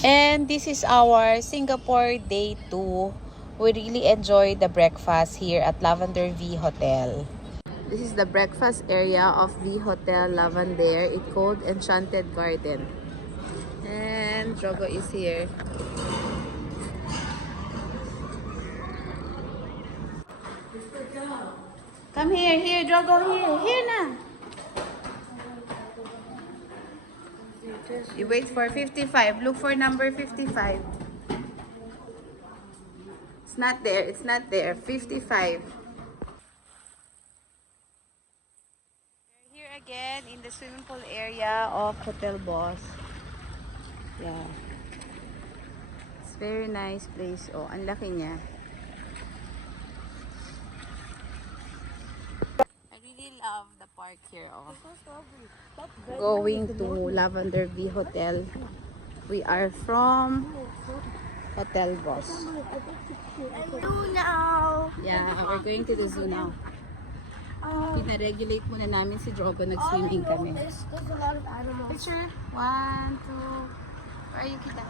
And this is our Singapore day 2. We really enjoy the breakfast here at Lavender V Hotel. This is the breakfast area of V Hotel Lavender. It's called Enchanted Garden. And Drogo is here. Come here, Drogo, here na. You wait for 55. Look for number 55. It's not there. 55. We're here again in the swimming pool area of Hotel Boss. Yeah. It's very nice place. Oh, ang laki niya. I really love the park here. Oh. Going to Lavender V Hotel. We are from Hotel Boss. Zoo now. Yeah, we're going to the zoo now. Pina-regulate muna namin si Drogo. Nag-swimming kami. There's a lot of animals. Picture. 1, 2. Where are you, Kita?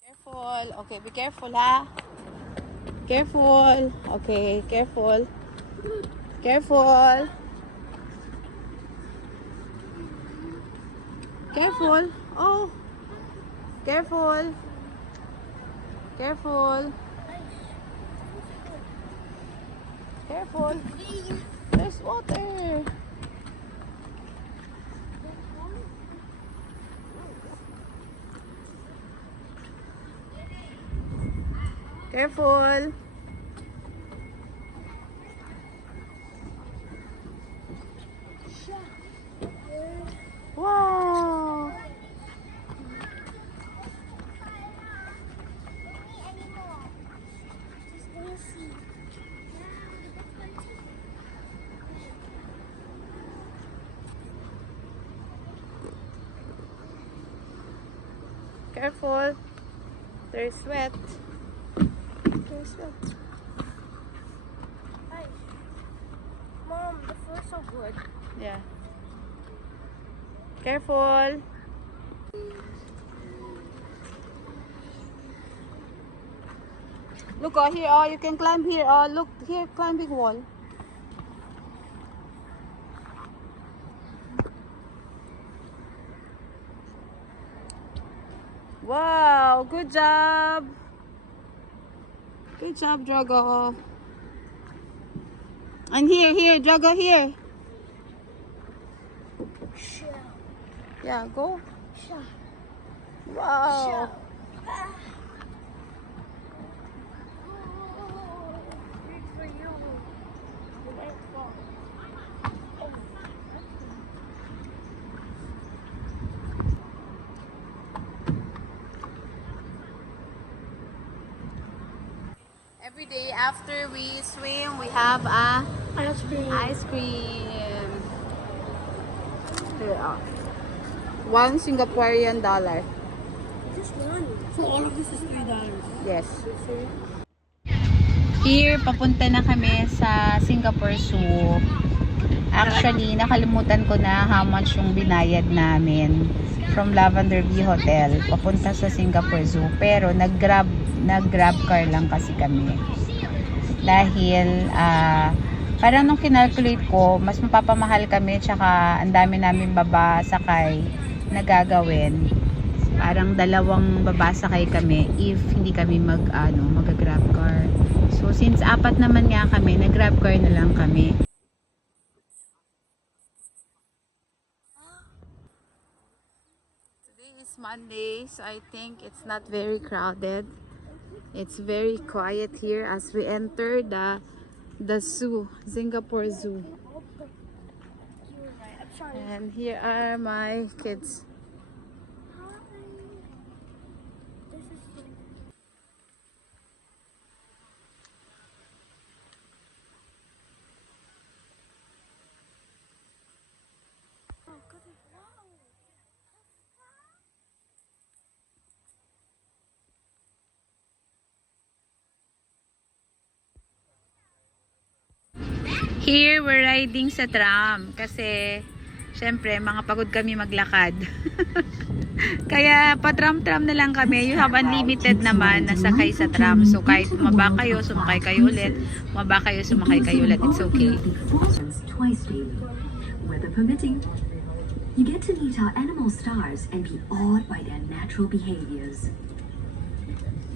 Careful. Okay, be careful, ha? Careful. Okay, careful. Careful. Careful. Oh. Careful. Careful. Careful. There's water. Careful. Wow. Careful. There's sweat. There's sweat. Hi. Mom, the food's so good. Yeah. Careful. Look, oh, here, oh, you can climb here. Oh, look, here, climbing wall. Wow, good job. Good job, Drogo. And here, Drogo, here. Yeah, go. Wow. Good for you. Every day after we swim, we have a Ice cream. ice cream. Here, oh. $1 Singaporean dollar. Just one. So all of this is $3. Yes. Here, papunta na kami sa Singapore Zoo. Actually, nakalimutan ko na how much yung binayad namin from Lavender V Hotel papunta sa Singapore Zoo. Pero nag-grab car lang kasi kami. Dahil parang nung kinalculate ko, mas mapapamahal kami tsaka ang dami namin babasakay na gagawin. Parang 2 babasakay kami if hindi kami mag-grab car. So since 4 naman nga kami, nag-grab car na lang kami. Today is Monday, so I think it's not very crowded. It's very quiet here as we enter the zoo, Singapore Zoo. I'm sorry. And here are my kids. Here, we're riding sa tram kasi syempre, mga pagod kami maglakad. Kaya pa-tram-tram na lang kami. You have unlimited naman na sakay sa tram. So kahit bumaba kayo, sumakay kayo ulit. Bumaba kayo, sumakay kayo ulit. It's okay. Twice daily. Weather permitting, you get to meet our animal stars and be awed by their natural behaviors.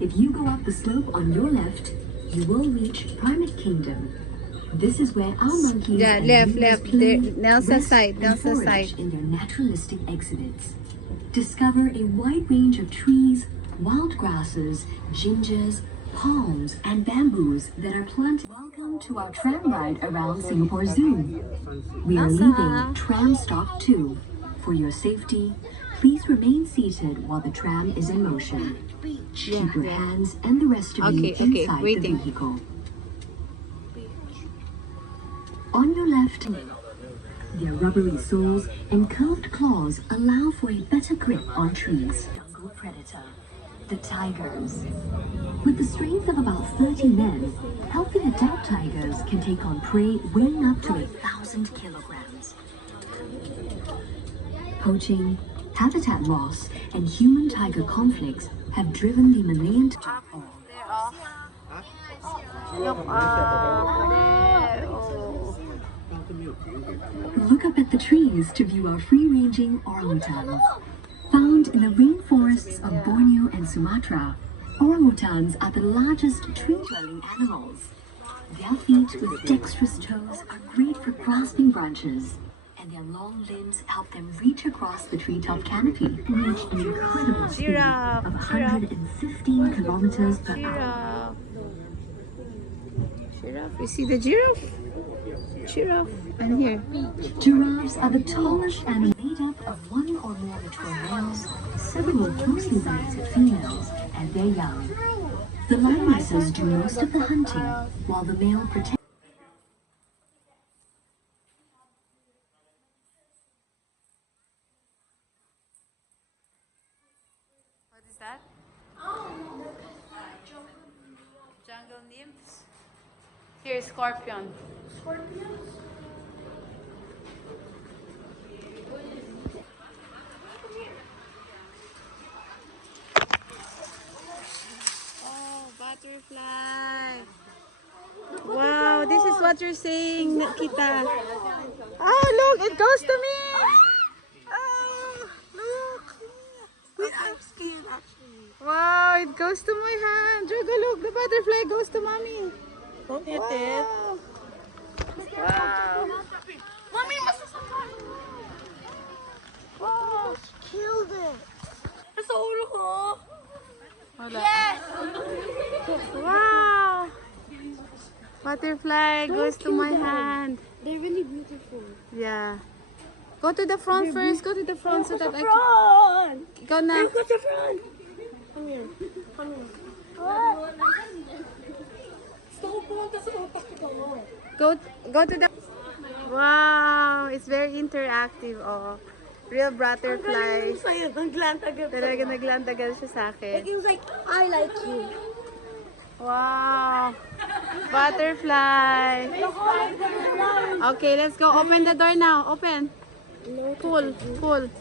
If you go up the slope on your left, you will reach Primate Kingdom. This is where our monkeys Yeah, and left, lemurs left. play, There, Nelsa rest, side, and Nelsa forage side. in their naturalistic exhibits. Discover a wide range of trees, wild grasses, gingers, palms, and bamboos that are planted. Welcome to our tram ride around Singapore Zoo. We are leaving tram stop 2. For your safety, please remain seated while the tram is in motion. Keep your hands and the rest of you Okay, inside waiting. the vehicle. On your left, their rubbery soles and curved claws allow for a better grip on trees. Jungle predator, the tigers. With the strength of about 30 men, healthy adult tigers can take on prey weighing up to 1,000 kilograms. Poaching, habitat loss, and human-tiger conflicts have driven the Malayan tiger. Look up at the trees to view our free-ranging orangutans. Found in the rainforests of Borneo and Sumatra, orangutans are the largest tree-dwelling animals. Their feet with dexterous toes are great for grasping branches, and their long limbs help them reach across the treetop canopy. Reach an incredible speed of 115 kilometers per hour. Giraffe. You see the giraffe? Giraffe. And here. Giraffes are the tallest animals made up of one or more mature males, several closely related females, and their young. The lionesses do most of the hunting, while the male protects. What is that? Jungle nymphs. Here, scorpion. Oh, butterfly. Wow, this is what you're saying, Kita. Oh, look, it goes to me. Oh, look. I'm scared actually. Wow, it goes to my hand. Drago, look, the butterfly goes to mommy. Don't hit it. Wow. Mommy, wow, she killed it. Nasa ulo ko. Wala. Yes! Wow. Butterfly goes to kill my them. hand. They're really beautiful. Yeah. Go to the front first. Go to the front so that I can... Front! Ikaw na. Go to front! Come here. Come here. Gusto ko pumunta sa utak ko. Go to the... Wow. It's very interactive. Oh. Real butterfly. Sa'yo, naglantagal. Talaga naglantagal siya sa Like, akin. it was like, I like you. Wow. Butterfly. Okay, let's go. Open the door now. Open. Pull. Pull.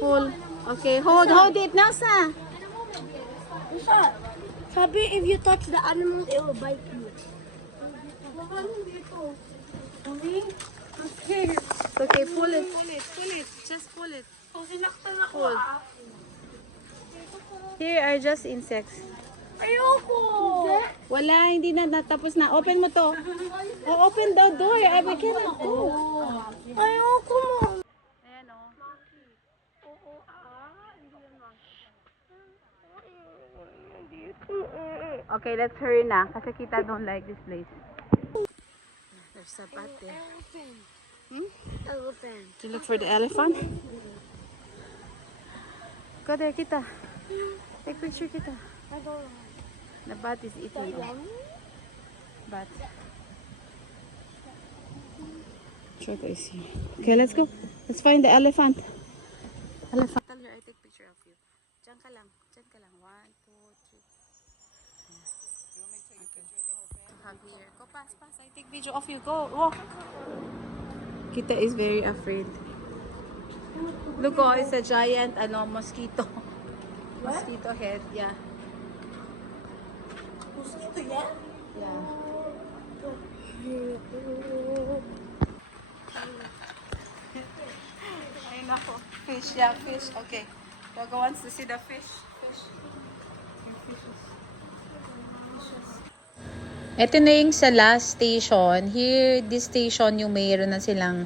Pull. Okay, hold it. Nasa? Isa, sabi if you touch the animal, it will bite you. I'm scared. Okay, pull it. Pull it. Just pull it. Oh, sinaktan ako Pull. Here are just insects. Ayoko! Wala, hindi na natapos na. Open mo to. Oh, open the door. I cannot go. Ayoko mo! Ayan o. Oo, Okay, let's hurry na. Kasi kita don't like this place. There's a bat there. Elephant. Hmm? Elephant. To look for the elephant? Go there, kita. Take picture, kita. I don't know. The bat is eating the bat. Choco is here. Okay, let's go. Let's find the elephant. Elephant. Tell her I take picture of you. Diyan ka lang. Diyan ka lang. 1, 2, 3. Hug here. Go pass. I take video of you. Go. Walk. Kita is very afraid. Look, oh, it's a giant mosquito. Mosquito head, yeah. Mosquito yan? Yeah. Ay, nako. Fish, yeah, fish. Okay. Dogo wants to see the fish. Ito na yung sa last station. Here, this station yung mayroon na silang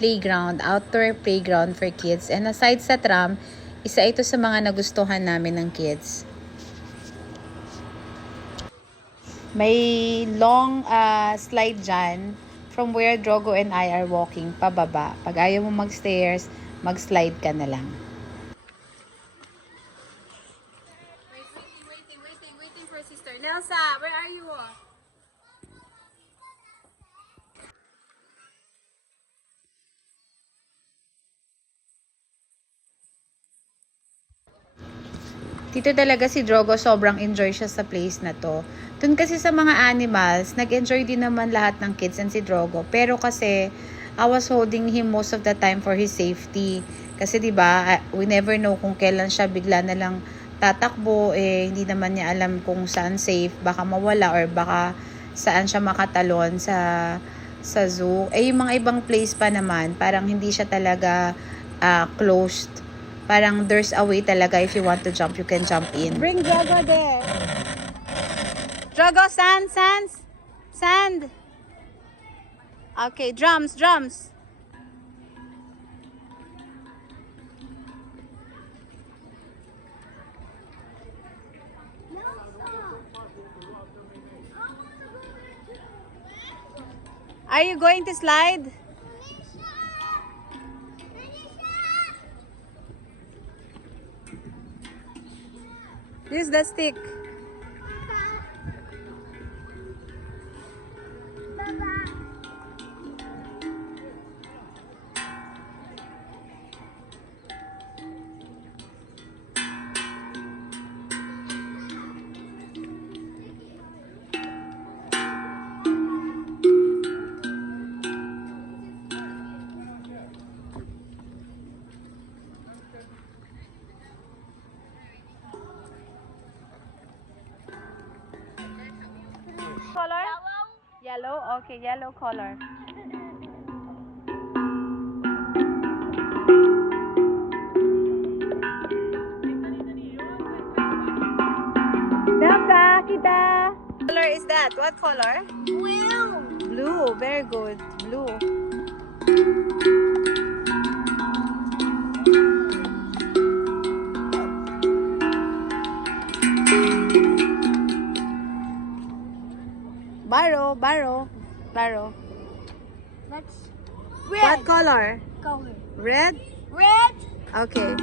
playground, outdoor playground for kids. And aside sa tram, isa ito sa mga nagustuhan namin ng kids. May long slide dyan from where Drogo and I are walking pababa. Pag ayaw mo mag-stairs, mag-slide ka na lang. Waiting for sister. Nelsa, where are you? Dito talaga si Drogo, sobrang enjoy siya sa place na to. Dun kasi sa mga animals, nag-enjoy din naman lahat ng kids and si Drogo. Pero kasi, I was holding him most of the time for his safety. Kasi 'di ba, we never know kung kailan siya bigla na lang tatakbo, hindi naman niya alam kung saan safe, baka mawala or baka saan siya makatalon sa zoo. Yung mga ibang place pa naman, parang hindi siya talaga closed. Parang there's a way talaga, if you want to jump, you can jump in. Bring Drogo there. Drogo, sand. Okay, drums. Are you going to slide? This is the stick. Color? Yellow? Okay, yellow color. Nelsa, kita! What color is that? What color? Blue. Blue. Very good. Blue. Barrow. That's What red. color? Color. Red? Red. Okay.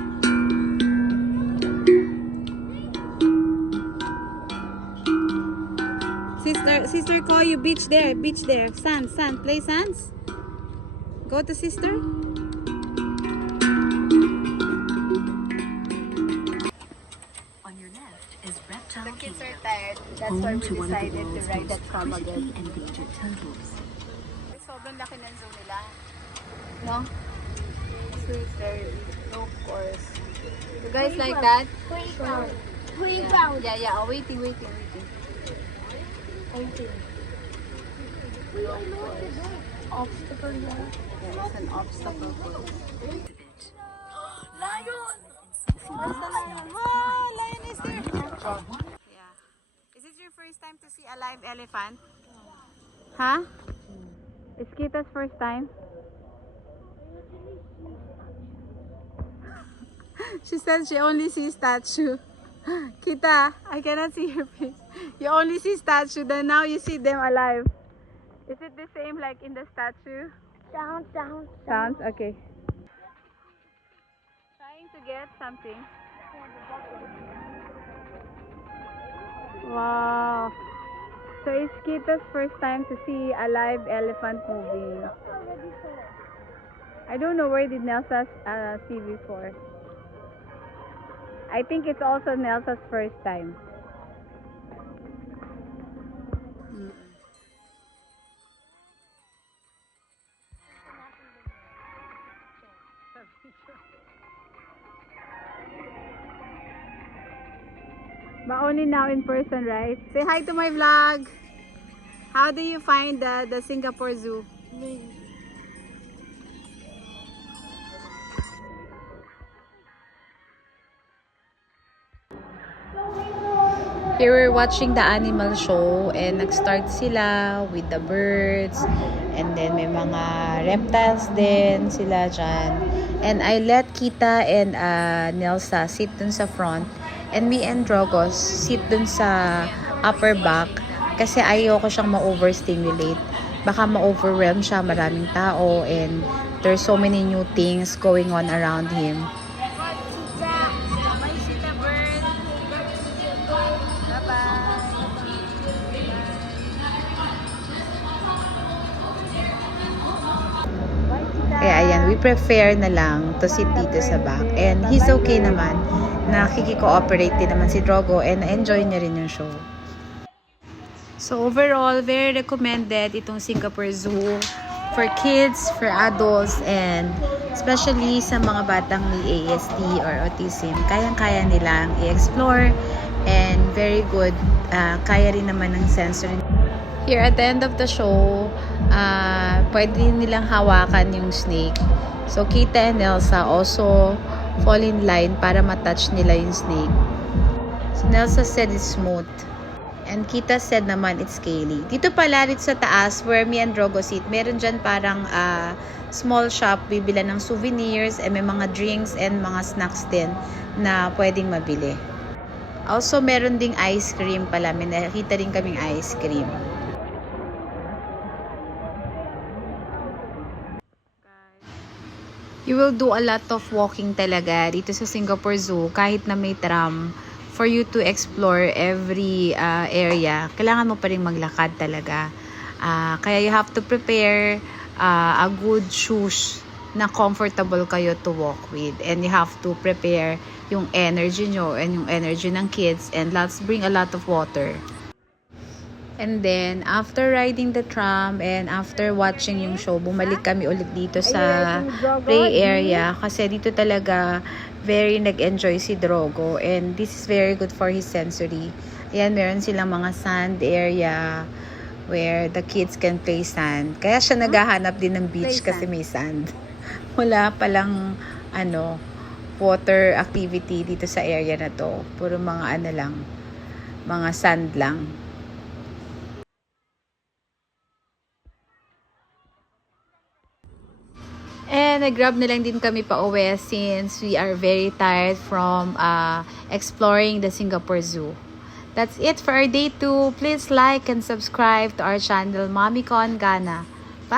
Sister call you beach there. Sand. Play sands. Go to sister. On your left is Reptile The kids are Kingdom, tired. That's home why we to one of the decided to world's ride that most tram critically again. endangered turtles. Sobrang laki ng zoo nila. No? So it's very big. Of course. You guys like that? Playground. Yeah. Oh, waiting. Obstacle there. There is an obstacle course. Lion. Oh, lion is there. Yeah. Is it your first time to see a live elephant? Huh? It's Kita's first time. She said she only sees statue. Kita, I cannot see your face. You only see statue, then now you see them alive. Is it the same like in the statue? Sound. Sounds okay. Trying to get something. Wow. So it's Kita's first time to see a live elephant moving. I don't know where did Nelsa see before. I think it's also Nelsa's first time. But only now in person, right? Say hi to my vlog. How do you find the Singapore Zoo? Here we're watching the animal show and nag-start sila with the birds and then may mga reptiles din sila dyan. And I let Kita and Nelsa sit dun sa front and me and Drogos sit dun sa upper back kasi ayoko siyang ma-overstimulate. Baka ma-overwhelm siya, maraming tao and there's so many new things going on around him. Kaya ayan, we prefer na lang to sit dito sa back. And he's okay naman. Nakiki-cooperate din naman si Drogo and na-enjoy niya rin yung show. So overall, very recommended itong Singapore Zoo for kids, for adults, and especially sa mga batang may ASD or autism. Kayang-kaya nilang i-explore and very good. Kaya rin naman ng sensory. Here at the end of the show, pwede nilang hawakan yung snake. So, Kita and Nelsa also fall in line para matouch nila yung snake. So, Nelsa said it's smooth. And Kita said naman it's scaly. Dito pala, dito sa taas, where me and Drogo sit, meron dyan parang small shop, bibila ng souvenirs, and may mga drinks and mga snacks din na pwedeng mabili. Also, meron ding ice cream pala. May nakita rin kaming ice cream. You will do a lot of walking talaga dito sa Singapore Zoo kahit na may tram for you to explore every area. Kailangan mo pa rin maglakad talaga. Kaya you have to prepare a good shoes na comfortable kayo to walk with. And you have to prepare yung energy nyo and yung energy ng kids. And let's bring a lot of water. And then, after riding the tram and after watching yung show, bumalik kami ulit dito sa play area. Kasi dito talaga, very nag-enjoy si Drogo. And this is very good for his sensory. Ayan, meron silang mga sand area where the kids can play sand. Kaya siya naghahanap din ng beach kasi may sand. Wala palang, water activity dito sa area na to. Puro mga mga sand lang. And nag-grab na lang din kami pa uwi since we are very tired from exploring the Singapore Zoo. That's it for our day 2. Please like and subscribe to our channel, Mommy Con Ghana.